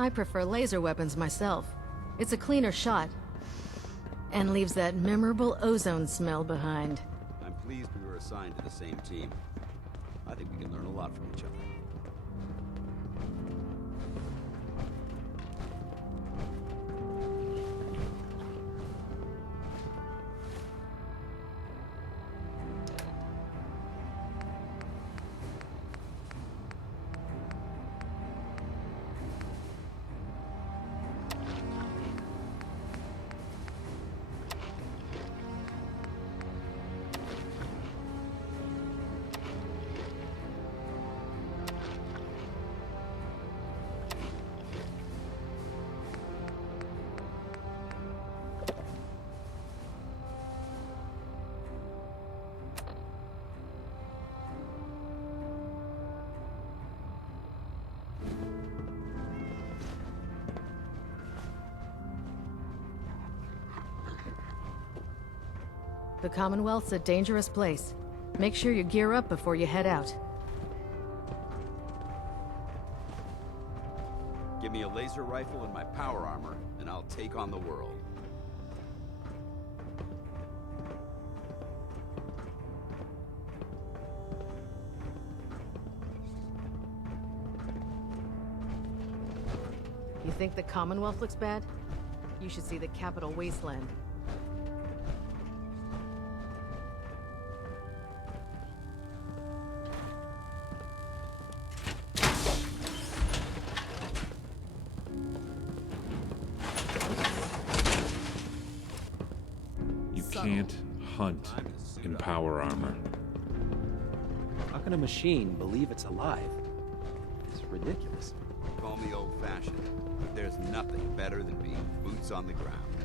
I prefer laser weapons myself. It's a cleaner shot. And leaves that memorable ozone smell behind. I'm pleased we were assigned to the same team. I think we can learn a lot from each other. The Commonwealth's a dangerous place. Make sure you gear up before you head out. Give me a laser rifle and my power armor, and I'll take on the world. You think the Commonwealth looks bad? You should see the capital wasteland. Can't hunt in power armor. How can a machine believe it's alive? It's ridiculous. Call me old-fashioned, but there's nothing better than being boots on the ground.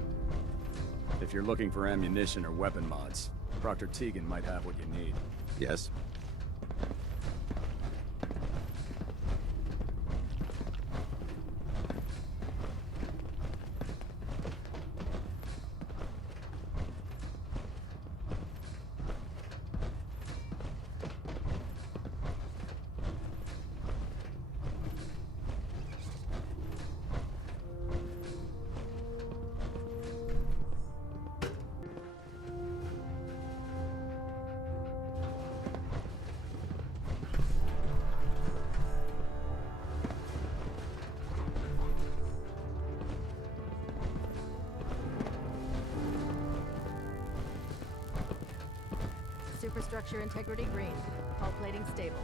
If you're looking for ammunition or weapon mods, Dr. Tegan might have what you need. Yes? Superstructure integrity green. Hull plating stable.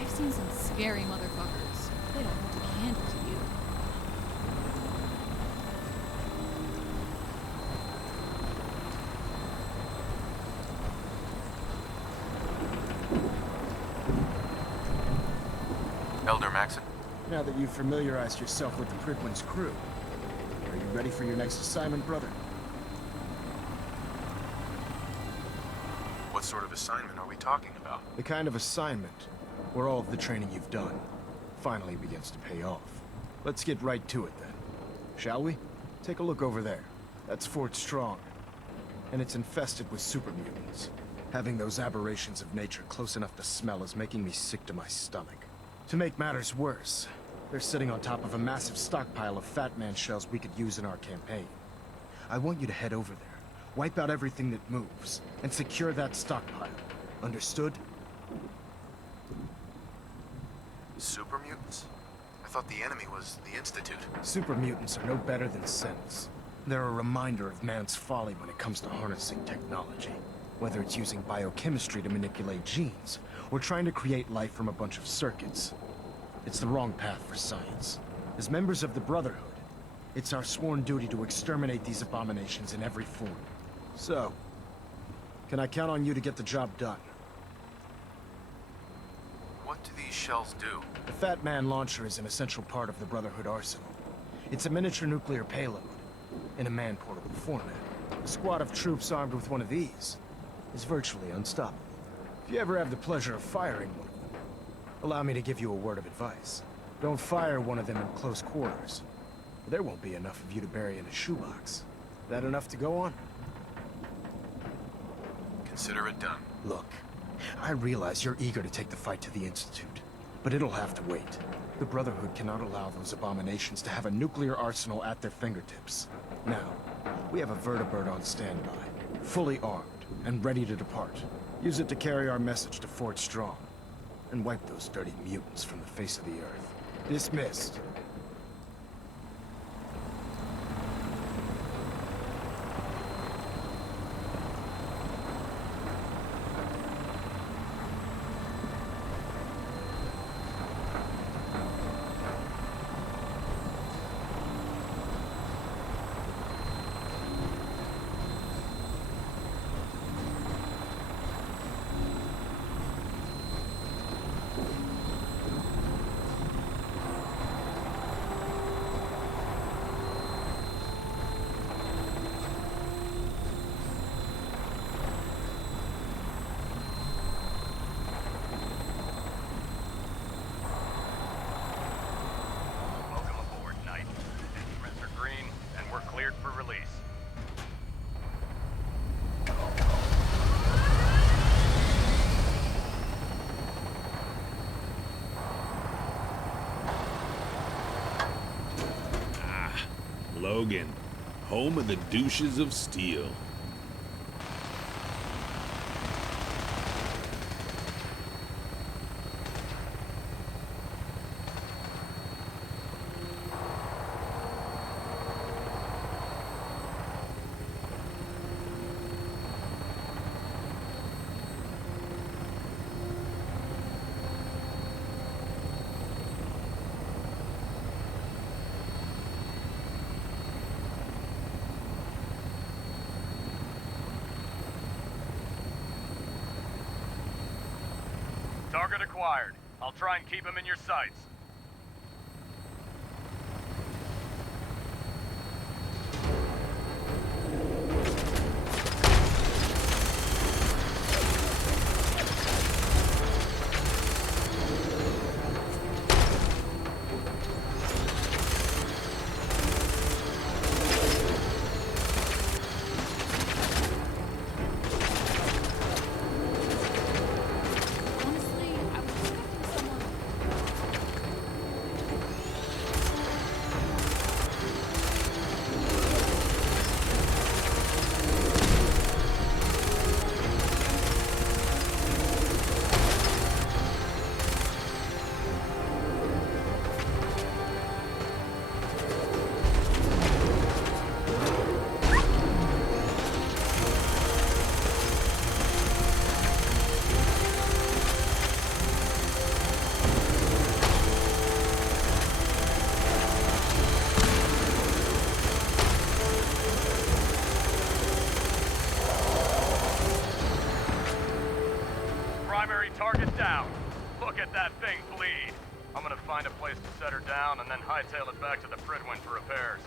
I've seen some scary motherfuckers. They don't hold a candle to you. Elder Maxon? Now that you've familiarized yourself with the Prigwin's crew, are you ready for your next assignment, brother? What sort of assignment are we talking about? The kind of assignment where all of the training you've done finally begins to pay off. Let's get right to it then, shall we? Take a look over there. That's Fort Strong, and it's infested with super mutants. Having those aberrations of nature close enough to smell is making me sick to my stomach. To make matters worse, they're sitting on top of a massive stockpile of Fat Man shells we could use in our campaign. I want you to head over there, wipe out everything that moves, and secure that stockpile. Understood? Super mutants? I thought the enemy was the Institute. Super mutants are no better than synths. They're a reminder of man's folly when it comes to harnessing technology. Whether it's using biochemistry to manipulate genes, or trying to create life from a bunch of circuits. It's the wrong path for science. As members of the Brotherhood, it's our sworn duty to exterminate these abominations in every form. So, can I count on you to get the job done? What do these shells do? The Fat Man launcher is an essential part of the Brotherhood arsenal. It's a miniature nuclear payload. in a man-portable format. A squad of troops armed with one of these is virtually unstoppable. If you ever have the pleasure of firing one of them, allow me to give you a word of advice. Don't fire one of them in close quarters. There won't be enough of you to bury in a shoebox. That enough to go on? Consider it done. Look, I realize you're eager to take the fight to the Institute, but it'll have to wait. The Brotherhood cannot allow those abominations to have a nuclear arsenal at their fingertips. Now, we have a vertibird on standby, fully armed and ready to depart. Use it to carry our message to Fort Strong, and wipe those dirty mutants from the face of the earth. Dismissed. Welcome aboard, Knight. Instruments are green, and we're cleared for release. Logan, home of the douches of steel. Target acquired. I'll try and keep him in your sights. Honestly, I was expecting someone. Primary target down. Look at that thing bleed. I'm gonna find a place to set her down and then hightail it back to the Fridwin for repairs.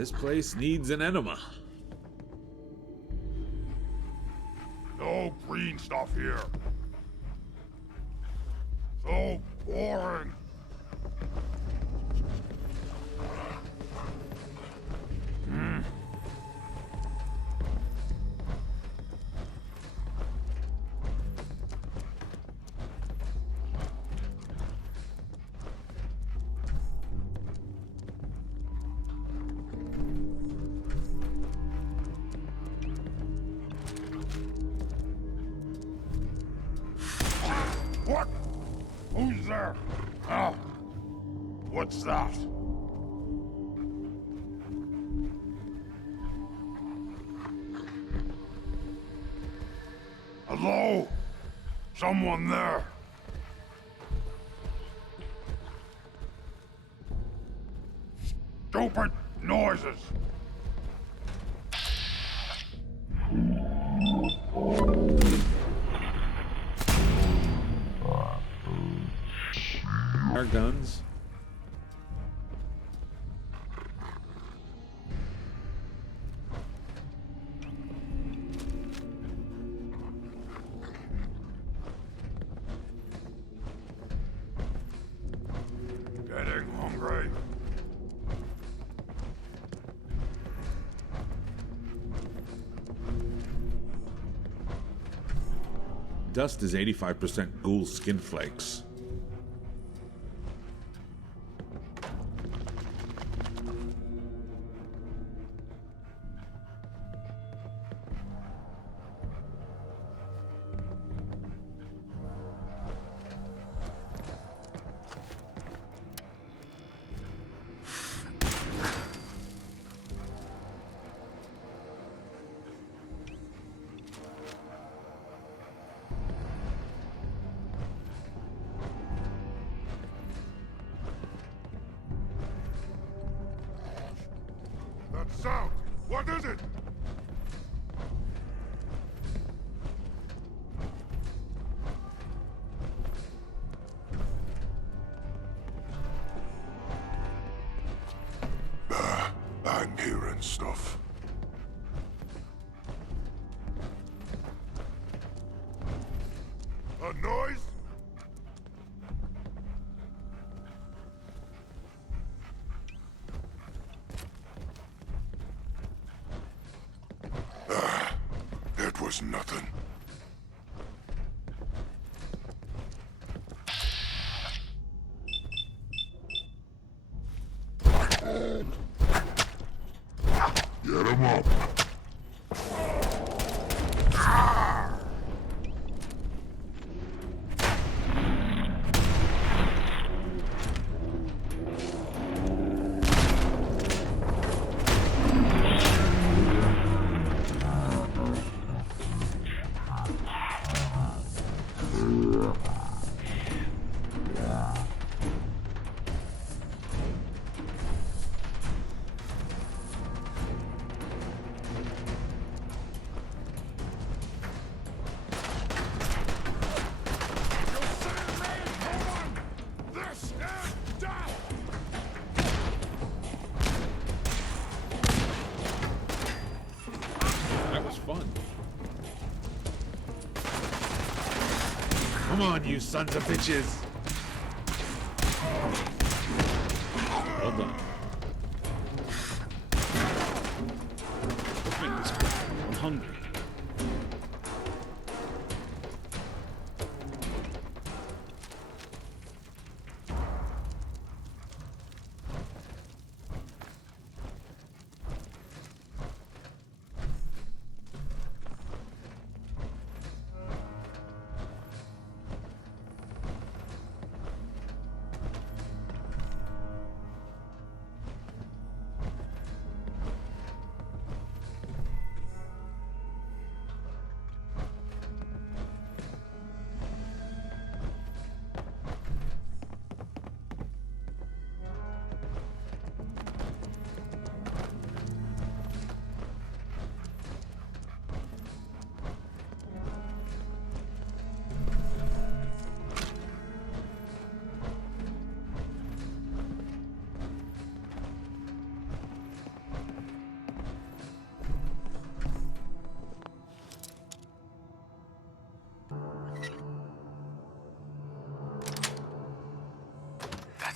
This place needs an enema. No green stuff here. So boring. What? Who's there? Oh. What's that? Hello? Someone there? Stupid noises! Our guns. Getting hungry. Dust is 85% ghoul skin flakes. That sound! What is it? I'm hearing stuff. A noise? It was nothing. Get him up. That was fun. Come on, you sons of bitches! Well done. Let's make this quick. I'm hungry.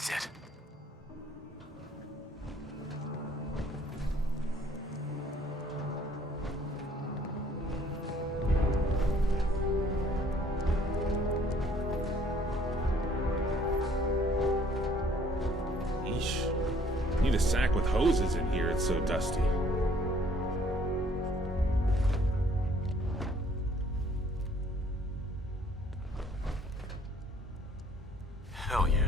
That's it. Yeesh. Need a sack with hoses in here, it's so dusty. Hell yeah.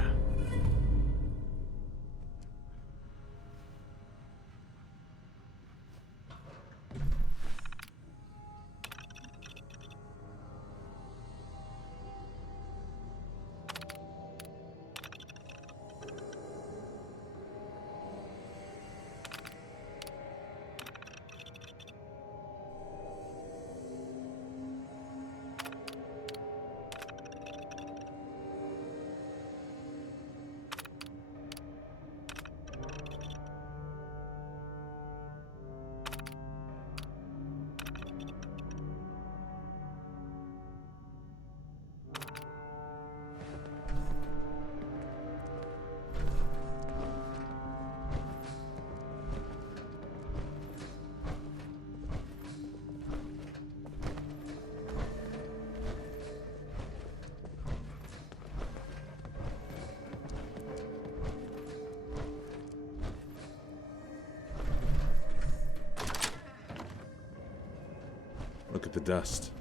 Look at the dust.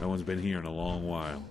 No one's been here in a long while.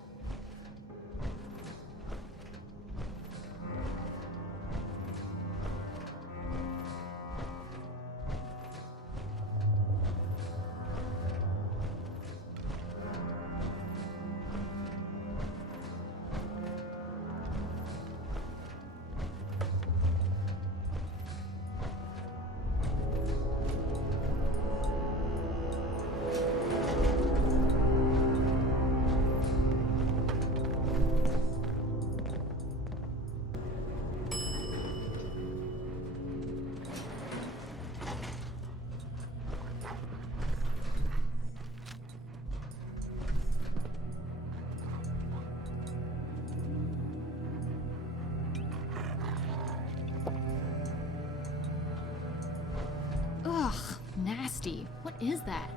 Ugh, nasty. What is that?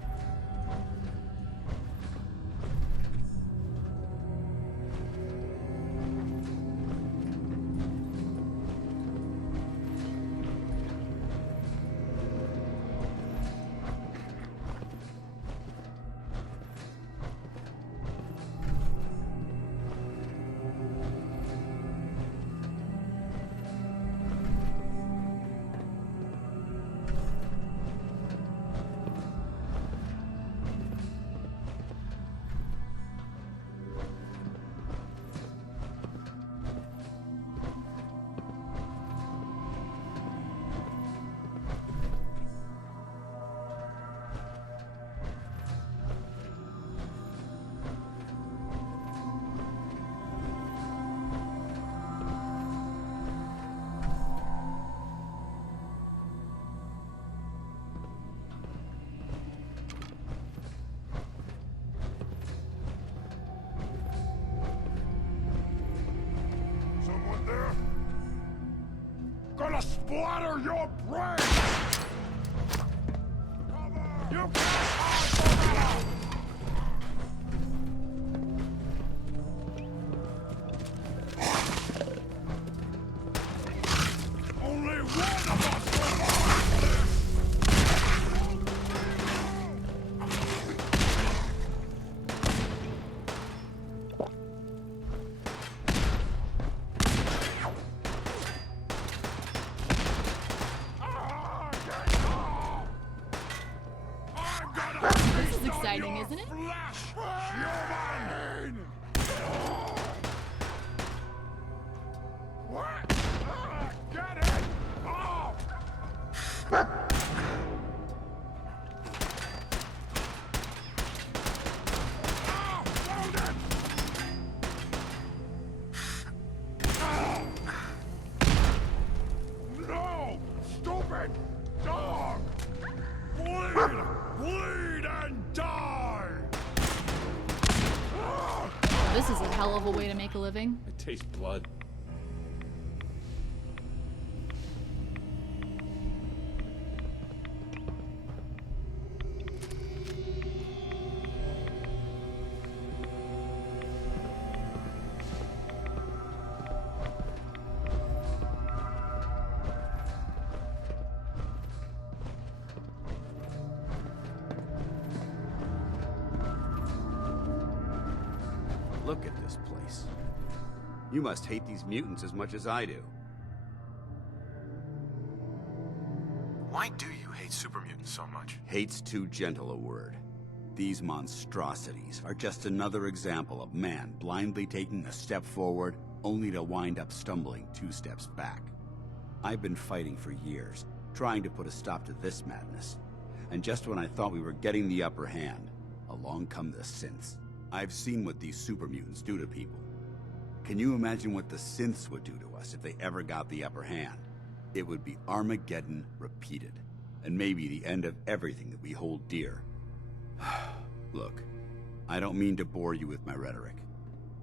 Someone there? Gonna splatter your brain! Cover! You can't hide forever! Only one of us survives this! This is exciting, isn't it? What? Get it! Oh! No! Stupid dog! Bleed! Bleed and die! This is a hell of a way to make a living. I taste blood. Look at this place. You must hate these mutants as much as I do. Why do you hate super mutants so much? Hate's too gentle a word. These monstrosities are just another example of man blindly taking a step forward, only to wind up stumbling 2 steps back. I've been fighting for years, trying to put a stop to this madness. And just when I thought we were getting the upper hand, along come the synths. I've seen what these super mutants do to people. Can you imagine what the synths would do to us if they ever got the upper hand? It would be Armageddon repeated, and maybe the end of everything that we hold dear. Look, I don't mean to bore you with my rhetoric.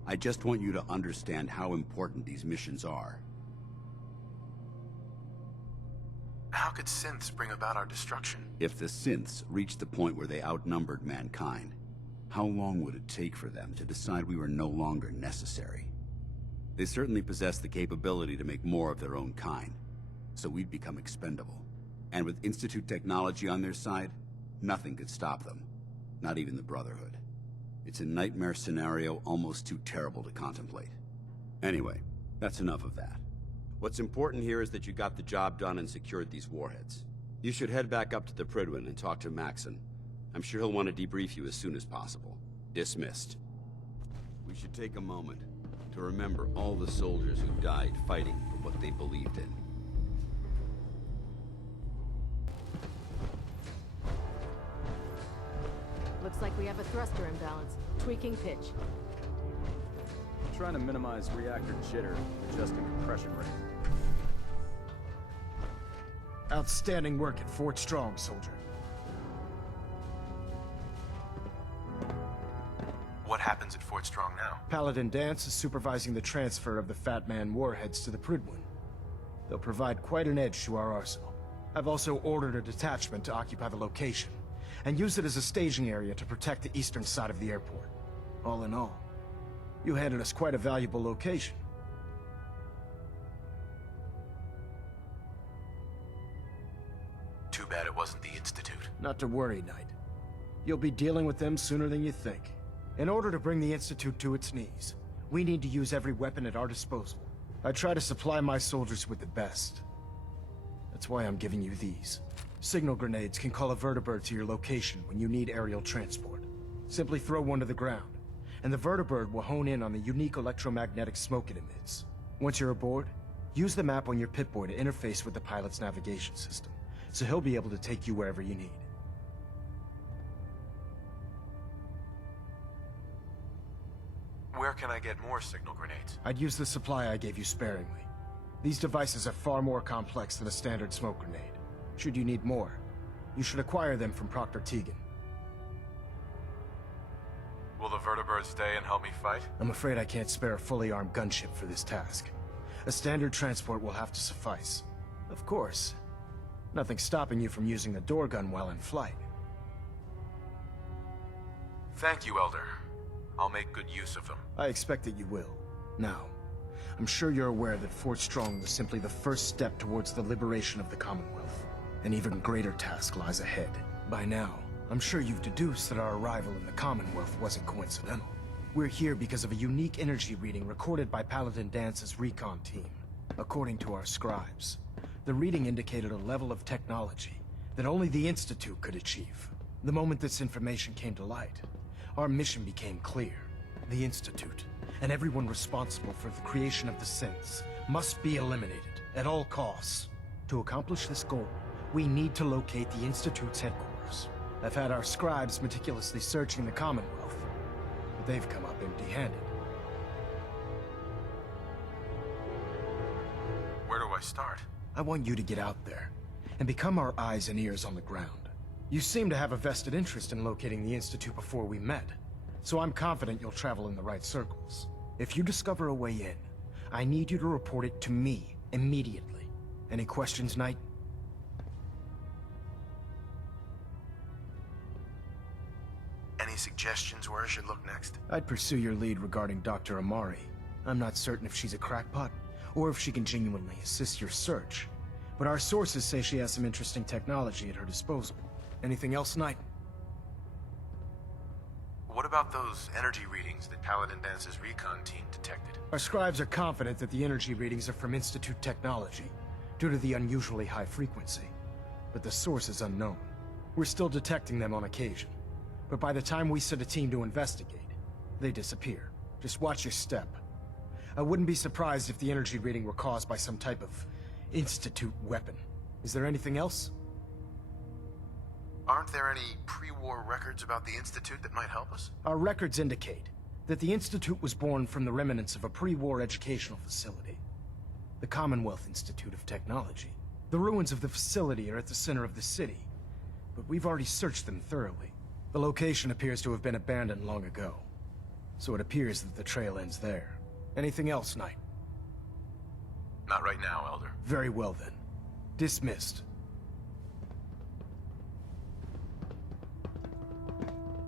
I just want you to understand how important these missions are. How could synths bring about our destruction? If the synths reached the point where they outnumbered mankind, how long would it take for them to decide we were no longer necessary? They certainly possess the capability to make more of their own kind, so we'd become expendable. And with Institute technology on their side, nothing could stop them. Not even the Brotherhood. It's a nightmare scenario almost too terrible to contemplate. Anyway, that's enough of that. What's important here is that you got the job done and secured these warheads. You should head back up to the Prydwen and talk to Maxon. I'm sure he'll want to debrief you as soon as possible. Dismissed. We should take a moment to remember all the soldiers who died fighting for what they believed in. Looks like we have a thruster imbalance. Tweaking pitch. Trying to minimize reactor jitter, adjusting compression rate. Outstanding work at Fort Strong, soldier. What happens at Fort Strong now? Paladin Danse is supervising the transfer of the Fat Man warheads to the Prydwen. They'll provide quite an edge to our arsenal. I've also ordered a detachment to occupy the location, and use it as a staging area to protect the eastern side of the airport. All in all, you handed us quite a valuable location. Too bad it wasn't the Institute. Not to worry, Knight. You'll be dealing with them sooner than you think. In order to bring the Institute to its knees, we need to use every weapon at our disposal. I try to supply my soldiers with the best. That's why I'm giving you these. Signal grenades can call a vertibird to your location when you need aerial transport. Simply throw one to the ground, and the vertibird will hone in on the unique electromagnetic smoke it emits. Once you're aboard, use the map on your Pip-Boy to interface with the pilot's navigation system, so he'll be able to take you wherever you need. Where can I get more signal grenades? I'd use the supply I gave you sparingly. These devices are far more complex than a standard smoke grenade. Should you need more, you should acquire them from Proctor Tegan. Will the vertibird stay and help me fight? I'm afraid I can't spare a fully armed gunship for this task. A standard transport will have to suffice. Of course, nothing stopping you from using the door gun while in flight. Thank you, Elder. I'll make good use of them. I expect that you will. Now, I'm sure you're aware that Fort Strong was simply the first step towards the liberation of the Commonwealth. An even greater task lies ahead. By now, I'm sure you've deduced that our arrival in the Commonwealth wasn't coincidental. We're here because of a unique energy reading recorded by Paladin Dance's recon team. According to our scribes, the reading indicated a level of technology that only the Institute could achieve. The moment this information came to light, our mission became clear. The Institute, and everyone responsible for the creation of the synths, must be eliminated at all costs. To accomplish this goal, we need to locate the Institute's headquarters. I've had our scribes meticulously searching the Commonwealth, but they've come up empty-handed. Where do I start? I want you to get out there and become our eyes and ears on the ground. You seem to have a vested interest in locating the Institute before we met, so I'm confident you'll travel in the right circles. If you discover a way in, I need you to report it to me immediately. Any questions, Knight? Any suggestions where I should look next? I'd pursue your lead regarding Dr. Amari. I'm not certain if she's a crackpot, or if she can genuinely assist your search. But our sources say she has some interesting technology at her disposal. Anything else, Knight? What about those energy readings that Paladin Dance's recon team detected? Our scribes are confident that the energy readings are from Institute technology, due to the unusually high frequency. But the source is unknown. We're still detecting them on occasion. But by the time we send a team to investigate, they disappear. Just watch your step. I wouldn't be surprised if the energy reading were caused by some type of Institute weapon. Is there anything else? Aren't there any pre-war records about the Institute that might help us? Our records indicate that the Institute was born from the remnants of a pre-war educational facility. The Commonwealth Institute of Technology. The ruins of the facility are at the center of the city, but we've already searched them thoroughly. The location appears to have been abandoned long ago, so it appears that the trail ends there. Anything else, Knight? Not right now, Elder. Very well then. Dismissed.